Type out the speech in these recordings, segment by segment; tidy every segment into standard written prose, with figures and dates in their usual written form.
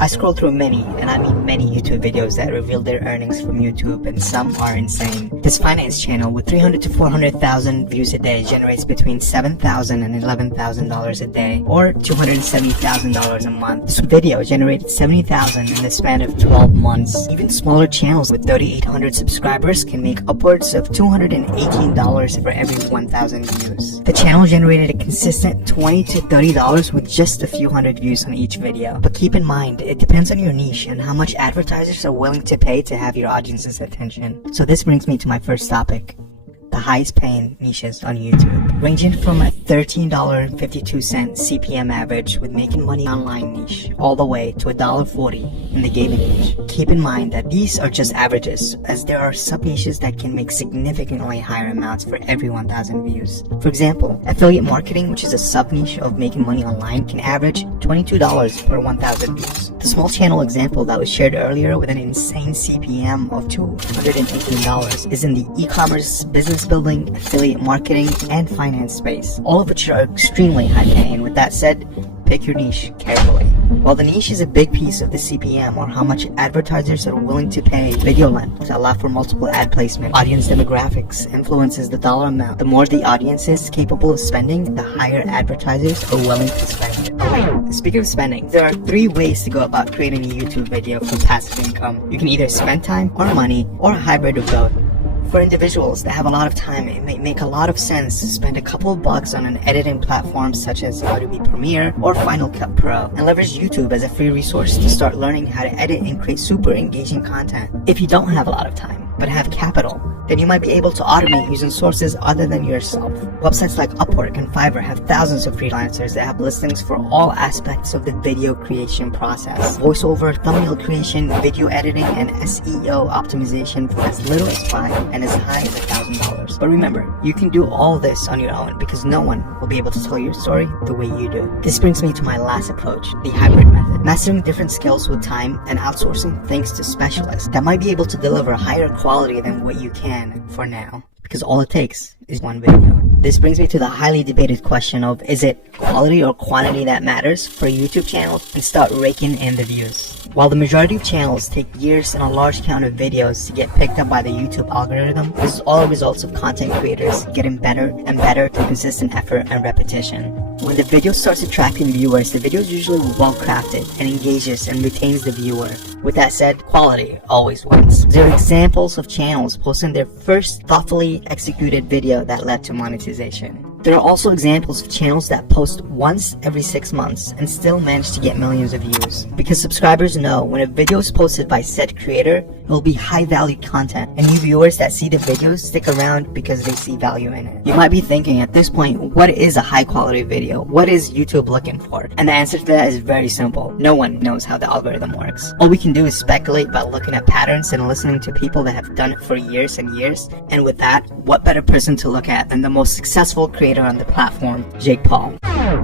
I scroll through many, and I mean many YouTube videos that reveal their earnings from YouTube, and some are insane. This finance channel with 300 to 400,000 views a day generates between $7,000 and $11,000 a day, or $270,000 a month. This video generated $70,000 in the span of 12 months. Even smaller channels with 3,800 subscribers can make upwards of $218 for every 1,000 views. The channel generated a consistent $20 to $30 with just a few hundred views on each video. But keep in mind, it depends on your niche and how much advertisers are willing to pay to have your audience's attention. So this brings me to my first topic: the highest paying niches on YouTube, ranging from a $13.52 CPM average with making money online niche all the way to $1.40 in the gaming niche. Keep in mind that these are just averages, as there are sub-niches that can make significantly higher amounts for every 1,000 views. For example, affiliate marketing, which is a sub-niche of making money online, can average $22 per 1,000 views. The small channel example that was shared earlier with an insane CPM of $218 is in the e-commerce, business building, affiliate marketing, and finance space, all of which are extremely high paying. With that said, pick your niche carefully. While the niche is a big piece of the CPM, or how much advertisers are willing to pay, video length to allow for multiple ad placement, audience demographics influences the dollar amount. The more the audience is capable of spending, the higher advertisers are willing to spend. Oh wait, speaking of spending, there are 3 ways to go about creating a YouTube video for passive income. You can either spend time or money, or a hybrid of both. For individuals that have a lot of time, it may make a lot of sense to spend a couple of bucks on an editing platform such as Adobe Premiere or Final Cut Pro, and leverage YouTube as a free resource to start learning how to edit and create super engaging content. If you don't have a lot of time, but have capital, then you might be able to automate using sources other than yourself. Websites like Upwork and Fiverr have thousands of freelancers that have listings for all aspects of the video creation process: voiceover, thumbnail creation, video editing, and SEO optimization for as little as $5 and as high as $1,000. But remember, you can do all this on your own because no one will be able to tell your story the way you do. This brings me to my last approach, the hybrid method. Mastering different skills with time and outsourcing things to specialists that might be able to deliver higher quality than what you can for now, because all it takes is one video. This brings me to the highly debated question of, is it quality or quantity that matters for YouTube channels, and start raking in the views. While the majority of channels take years and a large count of videos to get picked up by the YouTube algorithm, this is all results of content creators getting better and better through consistent effort and repetition. When the video starts attracting viewers, the video is usually well crafted and engages and retains the viewer. With that said, quality always wins. There are examples of channels posting their first thoughtfully executed video that led to monetization. There are also examples of channels that post once every 6 months and still manage to get millions of views, because subscribers know when a video is posted by said creator, it will be high value content, and new viewers that see the videos stick around because they see value in it. You might be thinking at this point, what is a high quality video? What is YouTube looking for? And the answer to that is very simple. No one knows how the algorithm works. All we can do is speculate by looking at patterns and listening to people that have done it for years and years. And with that, what better person to look at than the most successful creator on the platform, Jake Paul.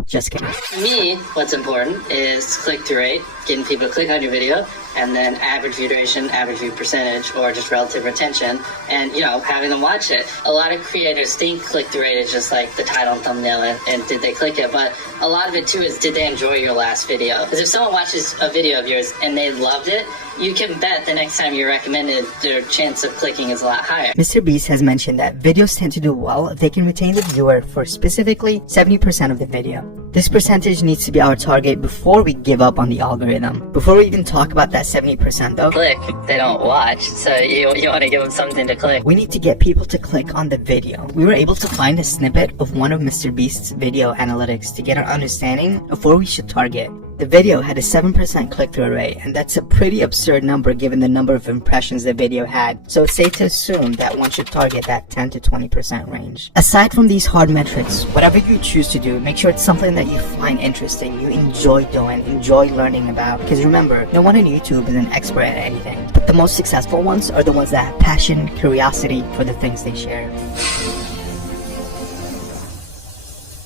Just kidding. For me, what's important is click-through rate, getting people to click on your video, and then average view duration, average view percentage, or just relative retention, and having them watch it. A lot of creators think click-through rate is just like the title and thumbnail and did they click it, but a lot of it too is, did they enjoy your last video? Because if someone watches a video of yours and they loved it, you can bet the next time you recommend it, their chance of clicking is a lot higher. Mr. Beast has mentioned that videos tend to do well if they can retain the viewer for specifically 70% of the video. This percentage needs to be our target before we give up on the algorithm. Before we even talk about that 70% though, click, they don't watch, so you want to give them something to click. We need to get people to click on the video. We were able to find a snippet of one of Mr. Beast's video analytics to get our understanding of where we should target. The video had a 7% click-through rate, and that's a pretty absurd number given the number of impressions the video had, so it's safe to assume that one should target that 10 to 20% range. Aside from these hard metrics, whatever you choose to do, make sure it's something that you find interesting, you enjoy doing, enjoy learning about, because remember, no one on YouTube is an expert at anything, but the most successful ones are the ones that have passion, curiosity for the things they share.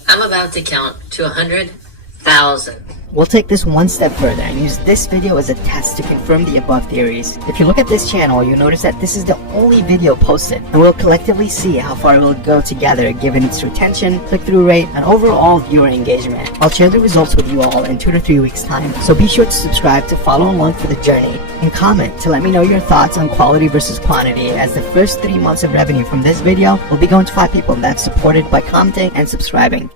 I'm about to count to 100, 7,000. We'll take this one step further and use this video as a test to confirm the above theories. If you look at this channel, you'll notice that this is the only video posted, and we'll collectively see how far it will go together given its retention, click-through rate, and overall viewer engagement. I'll share the results with you all in 2 to 3 weeks time, so be sure to subscribe to follow along for the journey, and comment to let me know your thoughts on quality versus quantity, as the first 3 months of revenue from this video will be going to 5 people that's supported by commenting and subscribing.